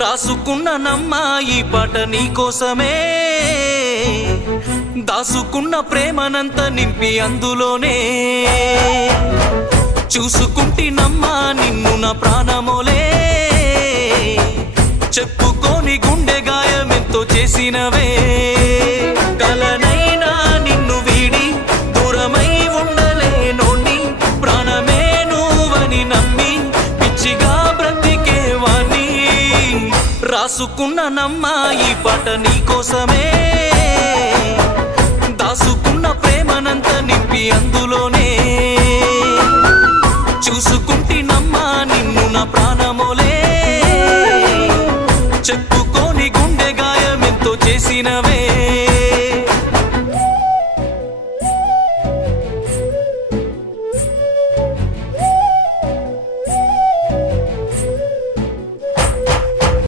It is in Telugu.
రాసుకున్న నమ్మా ఈ పాట నీ కోసమే, దాసుకున్న ప్రేమనంత నింపి అందులోనే, చూసుకుంటి నమ్మా నిన్ను నా ప్రాణమోలే, చెప్పుకోని గుండె గాయమెంతో చేసినవే, కలనైనా నిన్ను వీడి దూరమై ఉండలేనోని, ప్రాణమే నువ్వని నమ్మి పిచ్చిగా బ్రతికేవాణ్ణి. రాసుకున్న నమ్మా ఈ పాట నీ కోసమే, దాసుకున్న ప్రేమనంత నింపి అందులోనే, చూసుకుంటి నమ్మా నిన్ను నా ప్రాణమోలే, చెప్పుకోని గుండె గాయమెంతో చేసినవే.